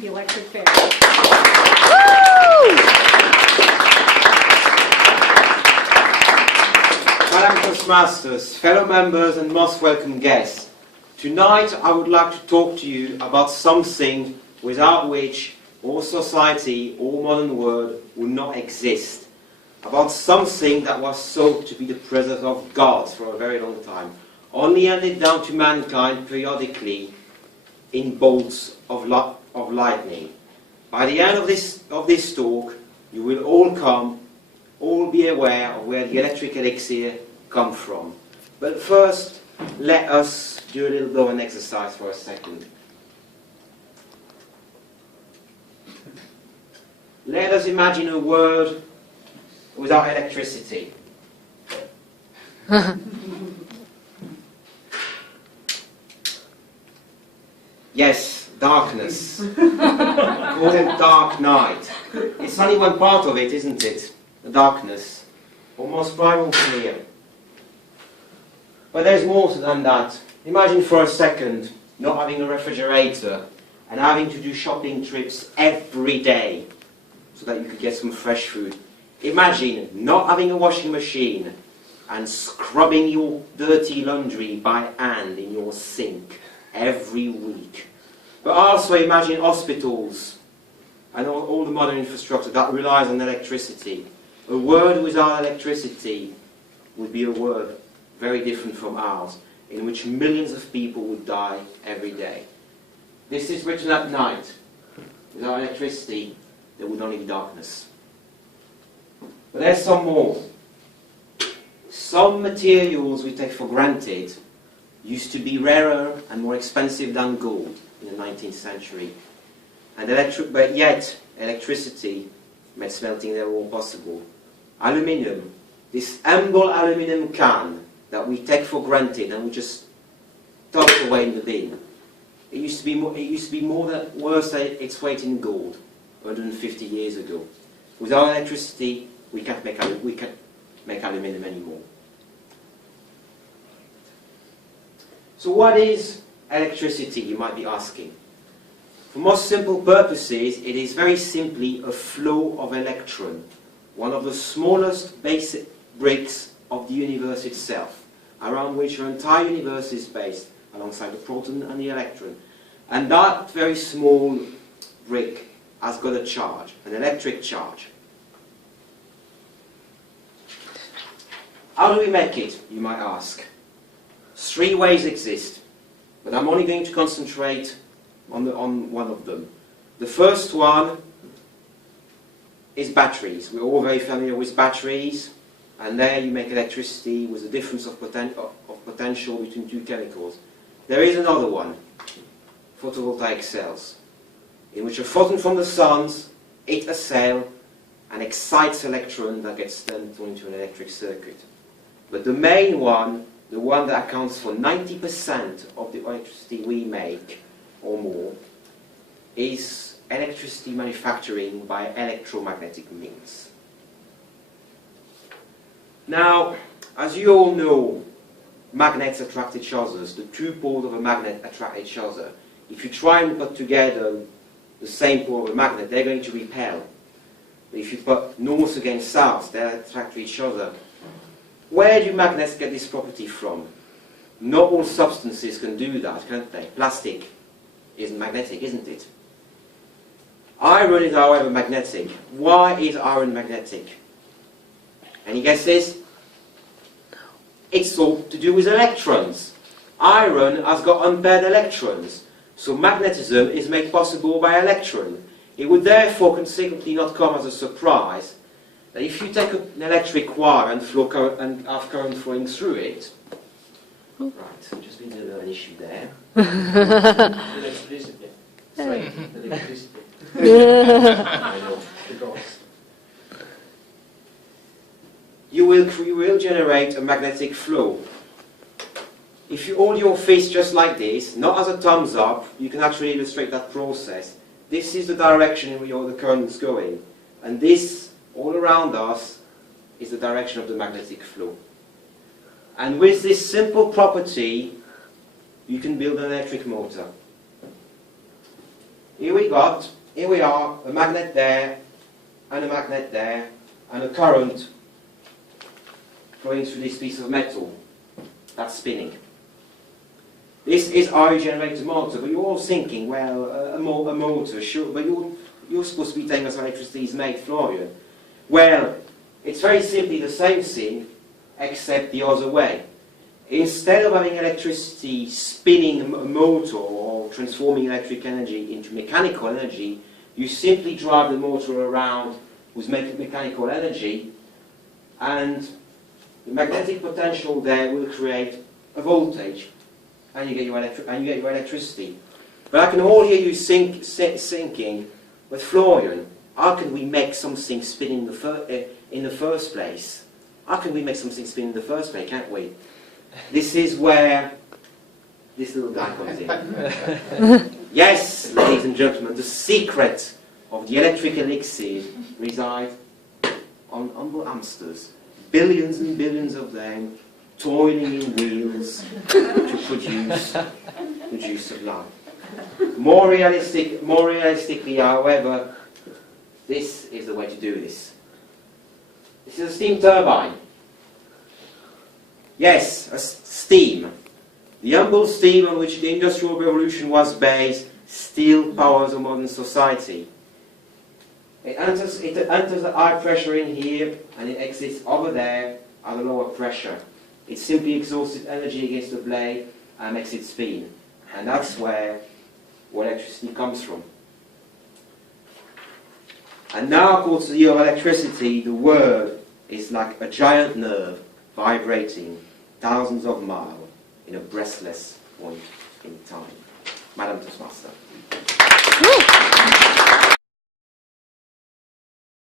the electric fairy. Madam Toastmasters, fellow members and most welcome guests, tonight I would like to talk to you about something without which all society, all modern world would not exist. About something that was thought to be the presence of God for a very long time, only handed down to mankind periodically in bolts of lightning. By the end of this talk, you will all be aware of where the electric elixir comes from. But first, let us do a little bit of an exercise for a second. Let us imagine a world without electricity. Yes, darkness. Call it dark night. It's only one part of it, isn't it? The darkness. Almost primal fear. But there's more than that. Imagine for a second not having a refrigerator and having to do shopping trips every day so that you could get some fresh food. Imagine not having a washing machine and scrubbing your dirty laundry by hand in your sink every week. But also imagine hospitals and all the modern infrastructure that relies on electricity. A world without electricity would be a world very different from ours, in which millions of people would die every day. This is written at night. Without electricity, there would only be darkness. But there's some more. Some materials we take for granted used to be rarer and more expensive than gold in the 19th century. But yet, electricity made smelting their ore possible. Aluminium, this humble aluminium can that we take for granted and we just toss away in the bin. It used to be worth its weight in gold 150 years ago. Without electricity, we can't make aluminium anymore. So what is electricity, you might be asking? For most simple purposes, it is very simply a flow of electron, one of the smallest basic bricks of the universe itself, around which our entire universe is based, alongside the proton and the electron. And that very small brick has got a charge, an electric charge. How do we make it, you might ask? 3 ways exist, but I'm only going to concentrate on one of them. The first one is batteries. We're all very familiar with batteries, and there you make electricity with a difference of potential between 2 chemicals. There is another one, photovoltaic cells, in which a photon from the sun hits a cell and excites electron that gets turned into an electric circuit. But the main one, the one that accounts for 90% of the electricity we make, or more, is electricity manufacturing by electromagnetic means. Now, as you all know, magnets attract each other. The 2 poles of a magnet attract each other. If you try and put together the same pole of a magnet, they're going to repel. But if you put north against south, they attract each other. Where do magnets get this property from? Not all substances can do that, can't they? Plastic isn't magnetic, isn't it? Iron is, however, magnetic. Why is iron magnetic? Any guesses? It's all to do with electrons. Iron has got unpaired electrons, so magnetism is made possible by electron. It would therefore consequently not come as a surprise that if you take an electric wire and have current flowing through it, right, just been an issue there. Electricity. Sorry, electricity. I know, because you will generate a magnetic flow. If you hold your fist just like this, not as a thumbs up, you can actually illustrate that process. This is the direction in which the current is going, and this all around us is the direction of the magnetic flow. And with this simple property, you can build an electric motor. Here we are, a magnet there, and a magnet there, and a current flowing through this piece of metal that's spinning. This is our generator motor, but you're all thinking, well, a motor, sure, but you're supposed to be telling us how electricity is made, Florian. Well, it's very simply the same thing, except the other way. Instead of having electricity spinning a motor or transforming electric energy into mechanical energy, you simply drive the motor around with mechanical energy, and the magnetic potential there will create a voltage, and you get your electricity. But I can all hear you thinking, with Florian, how can we make something spin in the first place? How can we make something spin in the first place, can't we? This is where this little guy comes in. Yes, ladies and gentlemen, the secret of the electric elixir resides on humble hamsters. Billions and billions of them toiling in wheels to produce the juice of life. More realistically, however, this is the way to do this. This is a steam turbine. Yes, a steam. The humble steam on which the Industrial Revolution was based still powers a modern society. It enters at high pressure in here, and it exits over there at a lower pressure. It simply exhausts its energy against the blade and makes it spin. And that's where electricity comes from. And now, according to the of electricity, the word is like a giant nerve vibrating thousands of miles in a breathless point in time. Madam Toastmaster.